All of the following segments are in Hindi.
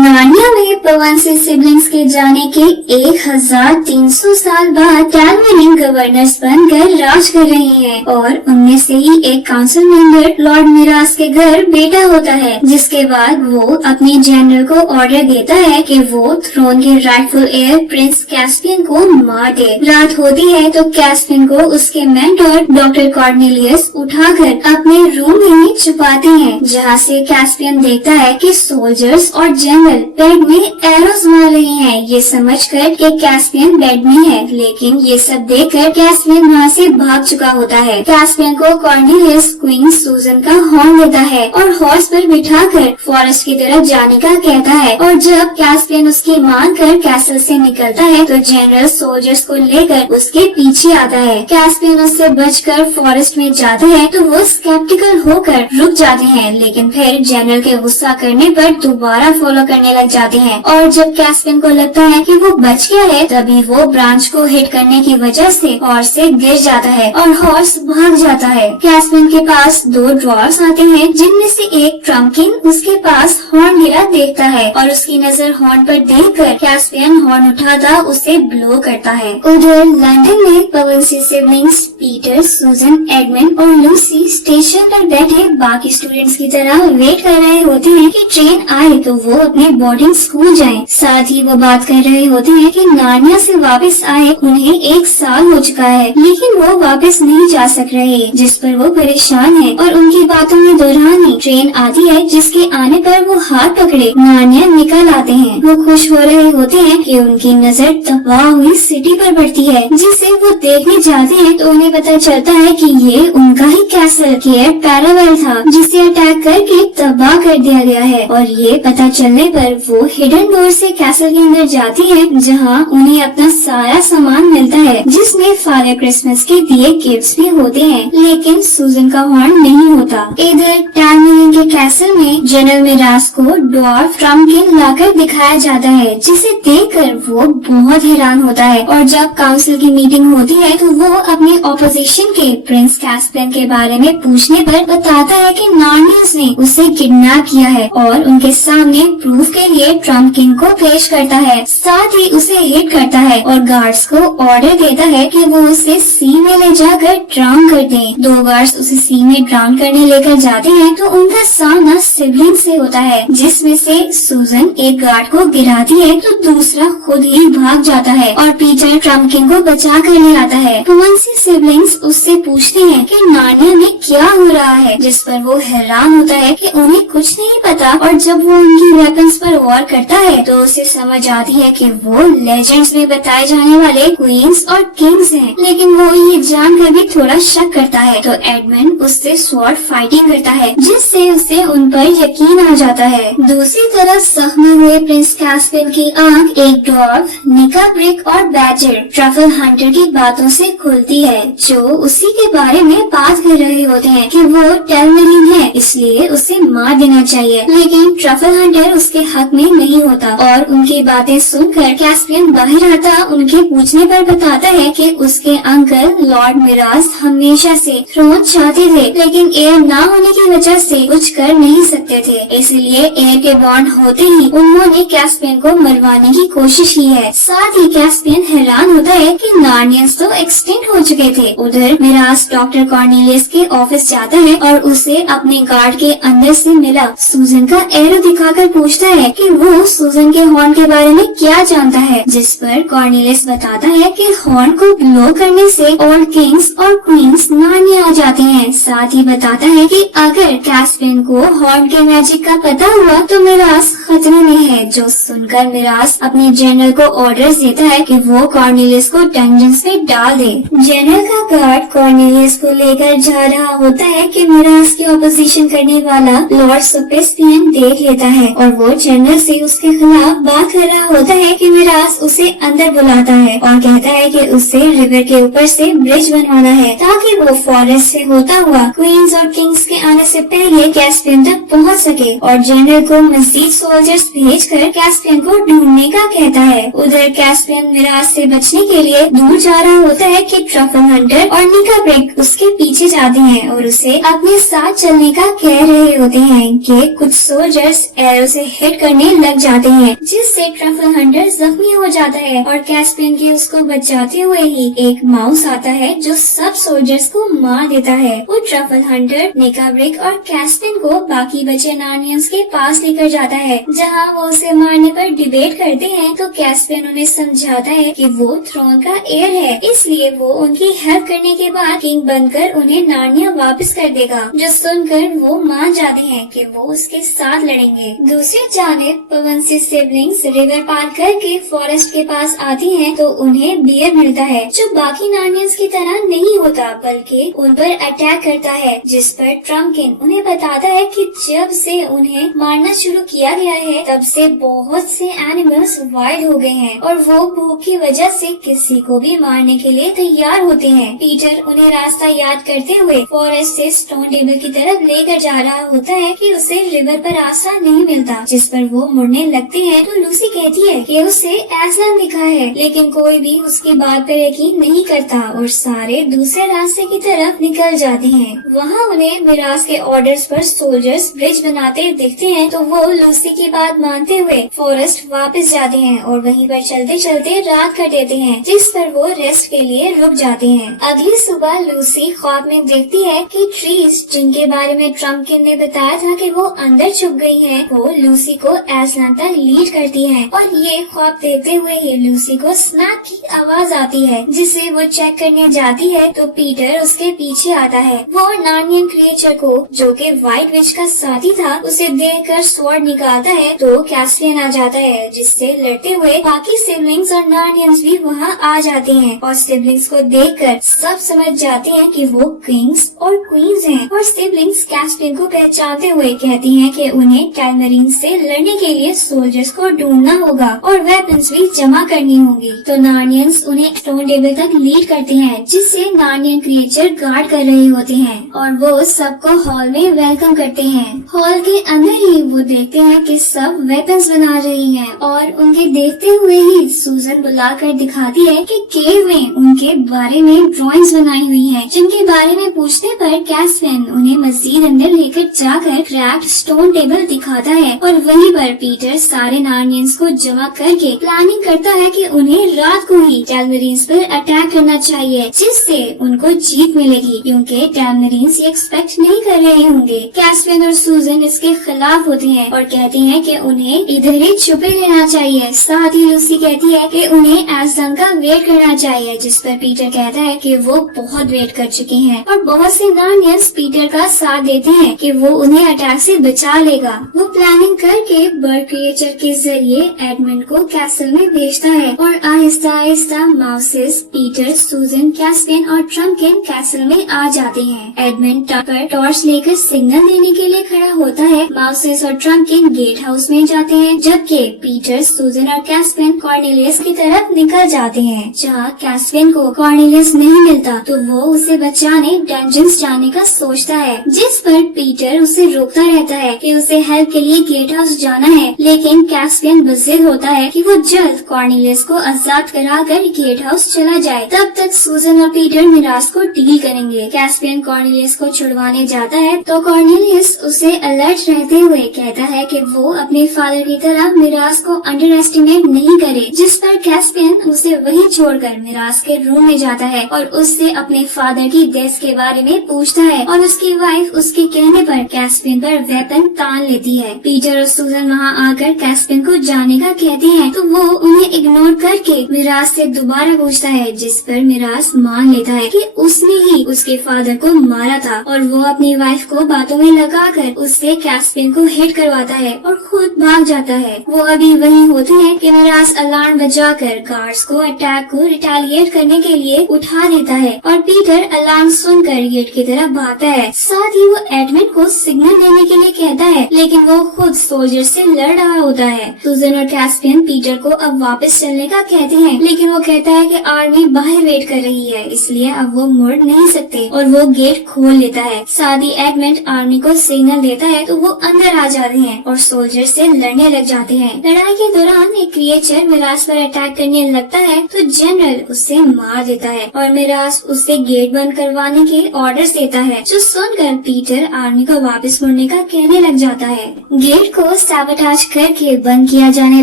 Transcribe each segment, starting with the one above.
नार्निया में पवन से सिबलिंग्स के जाने के 1300 साल बाद टैलमेरियन गवर्नर्स बनकर राज कर रहे हैं और उनमें से ही एक काउंसिल मेंबर लॉर्ड मिरास के घर बेटा होता है, जिसके बाद वो अपने जनरल को ऑर्डर देता है कि वो थ्रोन के राइटफुल एयर प्रिंस कैस्पियन को मार दे। रात होती है तो कैस्पियन को उसके मेंटर डॉक्टर कॉर्नेलियस उठाकर अपने रूम में छुपाते हैं, जहाँ से कैस्पियन देखता है कि सोल्जर्स और जनरल बेड में एरोस मार रहे हैं। ये समझकर कि कैस्पियन बेड में है, लेकिन ये सब देखकर कैस्पियन वहाँ से भाग चुका होता है। कैस्पियन को कॉर्नेलियस क्वीन सूजन का हॉर्न देता है और हॉर्स पर बिठाकर फॉरेस्ट की तरफ जाने का कहता है। और जब कैस्पियन उसकी मानकर कैसल से निकलता है तो जनरल सोल्जर्स को लेकर उसके पीछे आता है। कैस्पियन उससे बचकर फॉरेस्ट में जाता है तो वो स्केप्टिकल होकर रुक जाते हैं, लेकिन फिर जनरल के गुस्सा करने पर दोबारा फॉलो करने लग जाते हैं। और जब कैस्पियन को लगता है कि वो बच गया है, तभी वो ब्रांच को हिट करने की वजह से हॉर्स से गिर जाता है और हॉर्स भाग जाता है। कैस्पियन के पास 2 ड्रॉर्स आते हैं, जिनमें से एक ट्रम्किन उसके पास हॉर्न गिरा देखता है और उसकी नजर हॉर्न पर देखकर कैस्पियन हॉर्न उठाता उसे ब्लो करता है। उधर लंदन में पवन से सिबलिंग्स पीटर, सूजन, एडमंड और लूसी स्टेशन पर बैठे बाकी स्टूडेंट्स की तरह वेट कर रहे होते हैं कि ट्रेन आए तो वो अपने बोर्डिंग स्कूल जाएं। साथ ही वो बात कर रहे होते हैं कि नार्निया से वापस आए उन्हें 1 साल हो चुका है, लेकिन वो वापस नहीं जा सक रहे, जिस पर वो परेशान है और उनकी बातों में दोहरानी ट्रेन आती है, जिसके आने पर वो हाथ पकड़े नार्निया निकल आते हैं। वो खुश हो रहे होते हैं कि उनकी नजर तबाह हुई सिटी पर पड़ती है, जिसे वो देखने जाते हैं तो उन्हें पता चलता है कि ये उनका ही कैसल केयर पैरावेल था, जिसे अटैक करके तबाह कर दिया गया है। और ये पता चलने पर वो हिडन डोर से कैसल के अंदर जाती है, जहाँ उन्हें अपना सारा सामान मिलता है, जिसमें फादर क्रिसमस के दिए गिफ्ट्स भी होते हैं, लेकिन सूजन का हॉर्न नहीं होता। इधर टैलमेरियन के कैसल में जनरल मिरास को ड्वार्फ ट्रम्किन लाकर दिखाया जाता है, जिसे देखकर वो बहुत हैरान होता है। और जब काउंसिल की मीटिंग होती है तो वो अपने ऑपोजिशन के प्रिंस कैस्पियन के बारे में पूछने पर बताता है कि नार्नियस ने उसे किडनैप किया है और उनके सामने प्रूफ के लिए ट्रम्किन को पेश करता है। साथ ही उसे हिट करता है और गार्ड्स को ऑर्डर देता है कि वो उसे सी में ले जाकर ड्राउन कर दें। 2 गार्ड्स उसे सी में ड्राउन करने लेकर जाते हैं तो उनका सामना सिबलिंग से होता है, जिसमें से सूजन एक गार्ड को गिराती है तो दूसरा खुद ही भाग जाता है और पीटर ट्रम्किन को बचा कर ले आता है। पवन से सिबलिंग्स उससे पूछते हैं कि नार्निया में क्या हो रहा है, जिस पर वो हैरान होता है कि उन्हें कुछ नहीं पता। और जब वो उनकी वेपन्स पर वॉर करता है तो उसे समझ आती है कि वो लेजेंड्स में बताए जाने वाले क्वींस और किंग्स हैं, लेकिन वो ये जानकर भी थोड़ा शक करता है। तो एडमंड उससे स्वॉर्ड फाइटिंग करता है, जिससे उसे उन पर यकीन आ जाता है। दूसरी तरफ जख्मी हुए प्रिंस कैस्पियन की आंख एक ड्वार्फ, निका ब्रिक और बैडजर ट्रफल हंटर की बातों से खुलती है, जो उसी के बारे में बात कर रहे होते हैं कि वो टैलमेरियन है, इसलिए उसे मार देना चाहिए। लेकिन ट्रफल हंटर उसके हक में नहीं होता और उनकी बातें सुनकर कैस्पियन बाहर आता उनके पूछने पर बताता है कि उसके अंकल लॉर्ड मिरास हमेशा से थ्रोन चाहते थे, लेकिन एयर ना होने की वजह से कुछ कर नहीं सकते थे, इसलिए एयर के बॉन्ड होते ही उन्होंने कैस्पियन को मरवाने की कोशिश की है। साथ ही कैस्पियन हैरान होता है कि नार्नियंस तो एक्सटिंक्ट हो चुके थे। उधर मिरास डॉक्टर कॉर्नेलियस के ऑफिस जाता है और उसे अपने गार्ड के अंदर से मिला सूजन का एरो दिखाकर पूछता है कि वो सूजन के हॉर्न के बारे में क्या जानता है, जिस पर कॉर्नेलियस बताता है कि हॉर्न को ब्लो करने से ऑल किंग्स और क्वींस नार्निया आ जाते हैं। साथ ही बताता है कि अगर कैस्पियन को हॉर्न के मैजिक का पता हुआ तो मिरास खतरे में है, जो सुनकर मिरास अपने जनरल को ऑर्डर्स देता है कि वो कॉर्नेलियस को डंजन्स में डाल दे। जनरल का गार्ड कॉर्नेलियस को लेकर जा रहा होता है कि मिरास की ऑपोजिशन करने वाला लॉर्ड सुपेस्पियन देख लेता है और वो जनरल से उसके खिलाफ बात कर रहा होता है कि मिरास उसे अंदर बुलाता है और कहता है कि उसे रिवर के ऊपर से ब्रिज बनवाना है, ताकि वो फॉरेस्ट से होता हुआ क्वींस और किंग्स के आने से पहले कैस्पियन तक पहुंच सके। और जनरल को मजीद सोल्जर्स भेजकर कैस्पियन को ढूंढने का कहता है। उधर कैस्पियन मिरास से बचने के लिए दूर जा रहा होता है कि ट्रफल हंटर और निका ब्रिक उसके पीछे जाते हैं और उसे अपने साथ चलने का कह रहे होते हैं कि कुछ सोल्जर्स एरो से हिट डिबेट करने लग जाते हैं, जिससे ट्रफल हंटर जख्मी हो जाता है और कैस्पियन के उसको बचाते हुए ही एक माउस आता है जो सब सोल्जर्स को मार देता है। वो ट्रफल हंटर निकाब्रिक और कैस्पियन को बाकी बचे नार्नियंस के पास लेकर जाता है, जहाँ वो उसे मारने पर डिबेट करते हैं। तो कैस्पियन उन्हें समझाता है कि वो थ्रोन का एयर है, इसलिए वो उनकी हेल्प करने के बाद किंग बनकर उन्हें नार्निया वापस कर देगा, जो सुनकर वो मान जाते हैं कि वो उसके साथ लड़ेंगे। दूसरी जानिब पवनसी सिबलिंग्स रिवर पार करके फॉरेस्ट के पास आती हैं, तो उन्हें बियर मिलता है जो बाकी नार्नियंस की तरह नहीं होता बल्कि उन पर अटैक करता है, जिस पर ट्रम्पकिन उन्हें बताता है कि जब से उन्हें मारना शुरू किया गया है तब से बहुत से एनिमल्स वाइल्ड हो गए हैं और वो भूख की वजह से किसी को भी मारने के लिए तैयार होते हैं। पीटर उन्हें रास्ता याद करते हुए फॉरेस्ट से स्टोन टेबल की तरफ लेकर जा रहा होता है कि उसे रिवर पर रास्ता नहीं मिलता, जिस पर वो मुड़ने लगते हैं। तो लूसी कहती है कि उसे ऐसा दिखा है, लेकिन कोई भी उसकी बात पर यकीन नहीं करता और सारे दूसरे रास्ते की तरफ निकल जाते हैं। वहाँ उन्हें मिराज के ऑर्डर्स पर सोल्जर्स ब्रिज बनाते दिखते हैं, तो वो लूसी की बात मानते हुए फॉरेस्ट वापस जाते हैं और वहीं पर चलते चलते रात कर देते हैं, जिस पर वो रेस्ट के लिए रुक जाते हैं। अगली सुबह लूसी ख्वाब में देखती है कि ट्रीज जिनके बारे में ट्रम्पकिन ने बताया था कि वो अंदर छुप गई हैं, वो लूसी को एस्लान तक लीड करती हैं और ये ख्वाब देखते हुए ही लूसी को स्नैप की आवाज आती है, जिसे वो चेक करने जाती है। तो पीटर उसके पीछे आता है। वो नार्नियन क्रिएचर को, जो कि व्हाइट विच का साथी था, उसे देखकर स्वॉर्ड निकालता है। तो कैस्पियन आ जाता है, जिससे लड़ते हुए बाकी सिबलिंग्स और नार्नियंस भी वहाँ आ जाते हैं और सिबलिंग्स को देखकर सब समझ जाते हैं कि वो किंग्स और क्वींस हैं और सिबलिंग्स कैस्पियन को पहचानते हुए कहती हैं कि उन्हें कैलमरीन से लड़ने के लिए सोल्जर्स को ढूंढना होगा और वेपन्स भी जमा करनी होगी। तो नार्नियंस उन्हें स्टोन टेबल तक लीड करते हैं, जिससे नार्नियन क्रिएचर गार्ड कर रहे होते हैं और वो सबको हॉल में वेलकम करते हैं। हॉल के अंदर ही वो देखते हैं कि सब वेपन्स बना रही हैं और उनके देखते हुए ही सूजन बुलाकर दिखाती है कि केव में उनके बारे में ड्राइंग्स बनाई हुई हैं, जिनके बारे में पूछने पर कैस्पियन उन्हें मजीद अंदर लेकर जाकर क्रैक्ड स्टोन टेबल दिखाता है और वहीं पर पीटर सारे नार्नियंस को जमा करके प्लानिंग करता है कि उन्हें रात को ही कैलमरीन्स पर अटैक करना चाहिए, जिससे उनको जीत मिलेगी, क्योंकि कैलमरीन्स ये एक्सपेक्ट नहीं कर रहे होंगे। कैस्पियन और सूजन इसके खिलाफ होते हैं और कहते हैं कि उन्हें इधर ही छुपे रहना चाहिए। साथ ही लूसी कहती है कि उन्हें एस्लान का वेट करना चाहिए, जिस पर पीटर कहता है कि वो बहुत वेट कर चुके हैं और बहुत से नार्नियंस पीटर का साथ देते हैं कि वो उन्हें अटैक से बचा लेगा। वो प्लानिंग करके बर्ड क्रिएचर के जरिए एडमंड को कैसल में भेजता है और आहिस्ता आहिस्ता माउसेस, पीटर, सूजन, कैस्पियन और ट्रम्पकिन कैसल में आ जाते हैं। एडमंड पर टॉर्च लेकर सिग्नल देने के लिए खड़ा होता है। माउसेस और ट्रम्पकिन गेट हाउस में जाते हैं, जबकि पीटर, सूजन और कैस्पियन कॉर्नेलियस की तरफ निकल जाते हैं। जहाँ कैस्पियन को कॉर्नेलियस नहीं मिलता तो वो उसे बचाने डंजन्स जाने का सोचता है, जिस पर पीटर उसे रोकता रहता है कि उसे हेल्प के लिए गेट हाउस जाना है। लेकिन कैस्पियन बज़िद होता है कि वो जल्द कॉर्नेलियस को आजाद कराकर गेट हाउस चला जाए। तब तक सूजन और पीटर मिराज को डील करेंगे। कैस्पियन कॉर्नेलियस को छुड़वाने जाता है तो कॉर्नेलियस उसे अलर्ट रहते हुए कहता है कि वो अपने फादर की तरह मिराज को अंडर एस्टिमेट नहीं करे, जिस पर कैस्पियन उसे वहीं छोड़कर मिराज के रूम में जाता है और उससे अपने फादर की डेथ के बारे में पूछता है और उसकी वाइफ उसके कहने पर कैस्पियन पर वेपन तान लेती है। पीटर और सूजन वहाँ आकर कैस्पियन को जाने का कहते हैं तो वो उन्हें इग्नोर करके मिराज से दोबारा पूछता है, जिस पर मिराज मान लेता है कि उसने ही उसके फादर को मारा था और वो अपनी वाइफ को बातों में लगाकर उससे कैस्पियन को हिट करवाता है और खुद भाग जाता है। वो अभी वहीं होते हैं कि मिराज अलार्म बजाकर गार्ड्स को अटैक को रिटेलिएट करने के लिए उठा देता है और पीटर अलार्म सुनकर गेट की तरफ भागता है। साथ ही वो एडमंड को सिग्नल देने के लिए कहता है, लेकिन वो खुद सोल्जर से लड़ रहा होता है। सूजन और कैस्पियन पीटर को अब वापस चलने का कहते हैं, लेकिन वो कहता है कि आर्मी बाहर वेट कर रही है, इसलिए अब वो मुड़ नहीं सकते और वो गेट खोल लेता है। साथ ही एडमंड आर्मी को सिग्नल देता है तो वो अंदर आ जाते हैं और सोल्जर से लड़ने लग जाते हैं। लड़ाई के दौरान एक क्रिएचर मिराज पर अटैक करने लगता है तो जनरल उसे मार देता है और मिराज उससे गेट बंद करवाने के ऑर्डर्स देता है, जो सुनकर पीटर आर्मी को वापस मुड़ने का कहने लग जाता है। गेट को सैबोटाज करके बंद किया जाने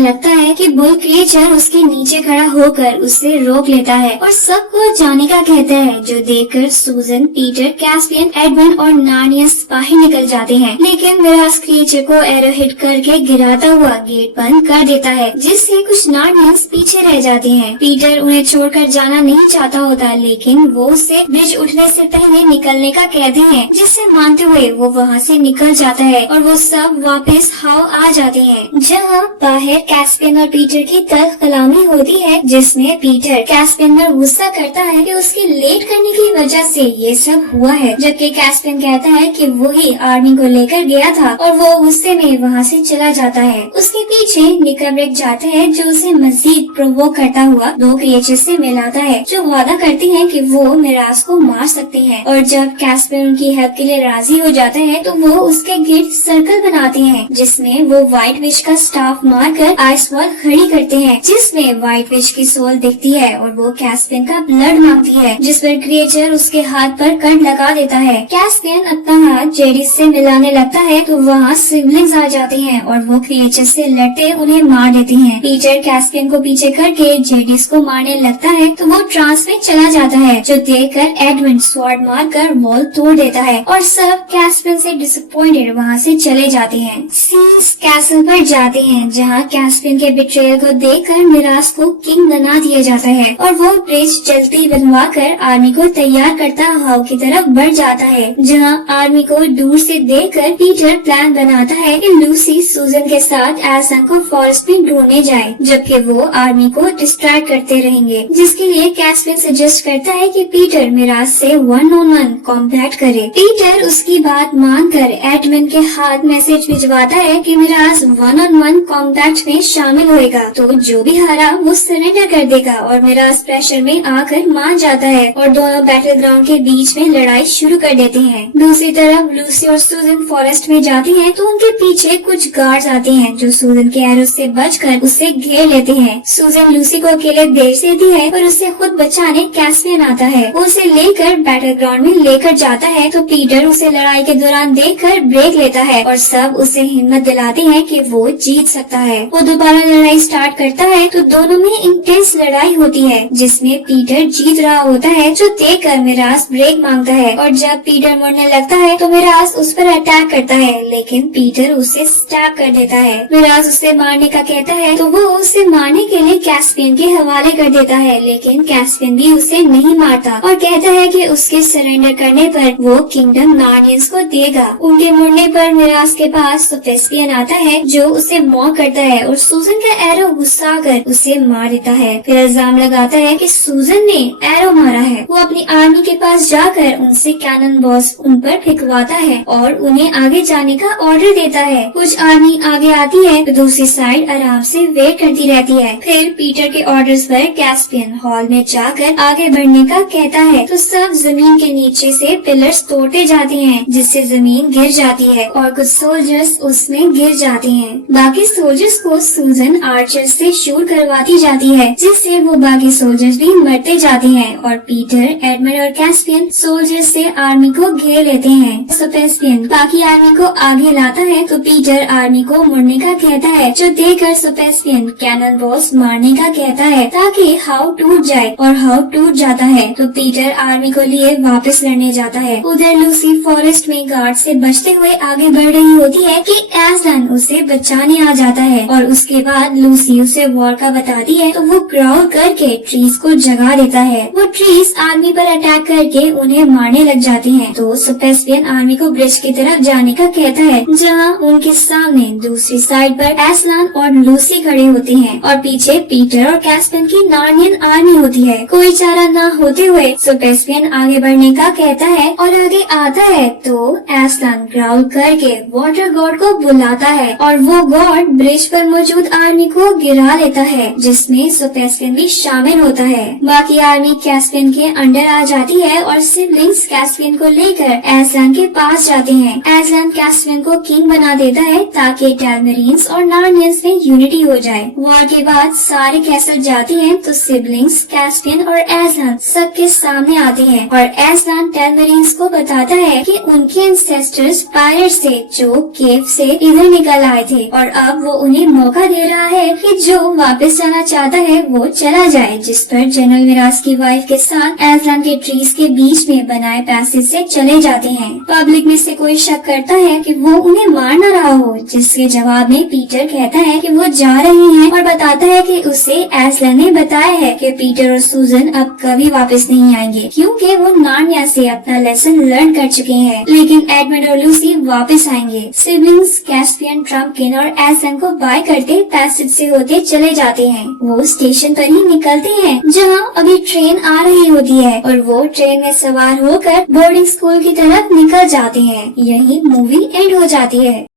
लगता है कि बुल क्रिएचर उसके नीचे खड़ा होकर उसे रोक लेता है और सबको जाने का कहता है, जो देखकर सूजन, पीटर, कैस्पियन, एडमंड और नार्नियस बाहर निकल जाते हैं। लेकिन मिराज क्रिएचर को एरो हिट करके गिराता हुआ गेट बंद कर देता है, जिससे कुछ नार्नियंस पीछे रह जाते हैं। पीटर उन्हें छोड़कर जाना नहीं चाहता होता, लेकिन वो उससे ब्रिज उठने से पहले निकलने का कहते हैं, जिससे मानते हुए वो वहाँ से निकल जाता है और वो सब वापस हाव आ जाते हैं। जहाँ बाहर कैस्पियन और पीटर की तल्ख कलामी होती है, जिसमें पीटर कैस्पियन पर गुस्सा करता है कि उसके लेट करने की वजह से ये सब हुआ है, जबकि कैस्पियन कहता है कि वो ही आर्मी को लेकर गया था और वो गुस्से में वहाँ से चला जाता है। उसके पीछे निकमरेक जाता है, जो उसे मजीद प्रोवोक करता हुआ दो क्रिएचर से मिलाता है, जो वादा करते हैं कि वो मिराज को मार सकते हैं। और जब कैस्पियन उनकी हेल्प के लिए राजी हो जाता है तो वो उसके गिर्द सर्कल बनाते हैं, जिसमें वो व्हाइट विच का स्टाफ मारकर आइस वॉल खड़ी करते हैं, जिसमें व्हाइट विच की सोल दिखती है और वो कैस्पियन का ब्लड मांगती है, जिस पर क्रिएचर उसके हाथ पर कट लगा देता है। कैस्पियन अपना हाथ जेडिस से मिलाने लगता है तो वहाँ सिबलिंग्स आ जाते हैं और वो क्रिएचर से लड़ते उन्हें मार देते हैं। पीटर कैस्पियन को पीछे करके जेडिस को मारने लगता है तो वो ट्रांस में चला जाता है, जो देखकर एडमंड स्वॉर्ड मारकर वॉल तोड़ देता है और सब कैस्पियन से डिसअपॉइंटेड वहाँ से चले जाते हैं। सीन्स कैसल पर जाते हैं, जहाँ कैस्पियन के बिट्रेयल को देखकर मिराज को किंग बना दिया जाता है और वो ब्रिज जल्दी बनवाकर आर्मी को तैयार करता हाव की तरफ बढ़ जाता है, जहाँ आर्मी को दूर से देखकर पीटर प्लान बनाता है कि लूसी सूजन के साथ एल्सन को फॉरेस्ट में ढूंढने जाए, जबकि वो आर्मी को डिस्ट्रैक्ट करते रहेंगे, जिसके लिए कैस्पियन सजेस्ट करता है कि पीटर मिराज से 1-on-1 कॉम्बैट करे। पीटर उसकी बात मानकर एडमंड के हाथ मैसेज भिजवाता है कि मिराज 1-on-1 कॉम्बैट में शामिल होएगा, तो जो भी हारा वो सरेंडर कर देगा और मिराज प्रेशर में आकर मान जाता है और दोनों बैटल ग्राउंड के बीच में लड़ाई शुरू कर देते हैं। दूसरी तरफ लूसी और सूजन फॉरेस्ट में जाती हैं तो उनके पीछे कुछ गार्ड्स आते हैं, जो सूजन के एरो से बचकर उसे घेर लेते हैं। सूजन लूसी को अकेले भेज देती है और उसे खुद बचाने कैस्पियन आता है। वो उसे लेकर बैटल ग्राउंड में लेकर जाता है तो पीटर उसे लड़ाई के दौरान देखकर ब्रेक लेता है और सब उसे हिम्मत दिलाते हैं कि वो जीत सकता है। वो दोबारा लड़ाई स्टार्ट करता है तो दोनों में इंटेंस लड़ाई होती है, जिसमें पीटर जीत रहा होता है, जो देखकर मिराज ब्रेक मांगता है और जब पीटर मरने लगता है तो मिराज उस पर अटैक करता है, लेकिन पीटर उसे स्टैब कर देता है। मिराज उसे मारने का कहता है तो वो उसे मारने के लिए कैस्पियन के हवाले कर देता है, लेकिन कैस्पियन भी उसे नहीं मारता और कहता है कि उसके सरेंडर करने पर वो किंगडम नार्नियंस को देगा। उनके मुड़ने पर मिराज के पास सुपेस्पियन आता है, जो उसे मॉक करता है और सूजन का एरो गुस्सा कर उसे मार देता है। फिर इल्जाम लगाता है कि सूजन ने एरो मारा है। वो अपनी आर्मी के पास जाकर उनसे कैनन बॉस उन पर फेंकवाता है और उन्हें आगे जाने का ऑर्डर देता है। कुछ आर्मी आगे आती है तो दूसरी साइड आराम से वेट करती रहती है। फिर पीटर के ऑर्डर्स पर कैस्पियन हॉल में जाकर आगे बढ़ने का कहता है तो सब जमीन के नीचे से पिलर्स तोड़ते जाते हैं, जिससे जमीन गिर जाती है और कुछ सोल्जर्स उसमें गिर जाते हैं। बाकी सोल्जर्स को सूजन आर्चर से शूट करवाती जाती है, जिससे वो बाकी सोल्जर्स भी मरते जाते हैं और पीटर, एडमंड और कैस्पियन सोल्जर्स से आर्मी को घेर लेते हैं। सुपेस्पियन बाकी आर्मी को आगे लाता है तो पीटर आर्मी को मुड़ने का कहता है, जो देखकर सुपेस्पियन कैनन बॉल्स मारने का कहता है ताकि हाउ टूट जाए और हाउ टूट जाता है तो पीटर आर्मी को लिए वापस लड़ने जाता है। उधर लूसी फॉरेस्ट में गार्ड से बचते हुए आगे बढ़ रही होती है कि एस्लन उसे बचाने आ जाता है और उसके बाद लूसी उसे वॉर का बताती है तो वो ग्राउल करके ट्रीज को जगा देता है। वो ट्रीज आर्मी पर अटैक करके उन्हें मारने लग जाते हैं तो सुपेस्पियन आर्मी को ब्रिज की तरफ जाने का कहता है, जहाँ उनके सामने दूसरी साइड पर एस्लन और लूसी खड़े होते हैं और पीछे पीटर और कैस्पियन की नार्नियन आर्मी होती है। कोई चारा न होते हुए सुपेस्पियन आगे बढ़ने का कहता है और आगे आता है तो एस्लन ग्राउल करके वाटर गॉड को बुलाता है और वो गॉड ब्रिज पर मौजूद आर्मी को गिरा लेता है, जिसमें सुपेस्पियन भी शामिल होता है। बाकी आर्मी कैस्पियन के अंडर आ जाती है और सिबलिंग्स कैस्पियन को लेकर एस्लन के पास जाते हैं। एस्लन कैस्पियन को किंग बना देता है ताकि टेलमेरियंस और नार्नियंस में यूनिटी हो जाए। वॉर के बाद सारे कैसल जाते हैं तो सिबलिंग्स कैस्पियन और एस्लन सबके सामने आते हैं और एस्लन टेलमेरियंस को बताता है कि उनके एंसेस्टर्स पायरेट से जो केव से इधर में निकल आए थे और अब वो उन्हें मौका दे रहा है कि जो वापस जाना चाहता है वो चला जाए, जिस पर जनरल मिराज की वाइफ के साथ एज़लान के ट्रीज के बीच में बनाए पैसेज से चले जाते हैं। पब्लिक में से कोई शक करता है कि वो उन्हें मार न रहा हो, जिसके जवाब में पीटर कहता है कि वो जा रही हैं और बताता है कि उसे एज़लान ने बताया है कि पीटर और सूजन अब कभी वापस नहीं आएंगे क्योंकि वो नार्निया से अपना लेसन लर्न कर चुके हैं। लेकिन एडमंड और लूसी वापस आएंगे। सिबलिंग्स कैस्पियन, ट्रम्पकिन और एज़लान को बाय करते पैसेज से होते चले जाते हैं। वो स्टेशन पर ही निकलते हैं जहां अभी ट्रेन आ रही होती है और वो ट्रेन में सवार होकर बोर्डिंग स्कूल की तरफ निकल जाते हैं। यही मूवी एंड हो जाती है।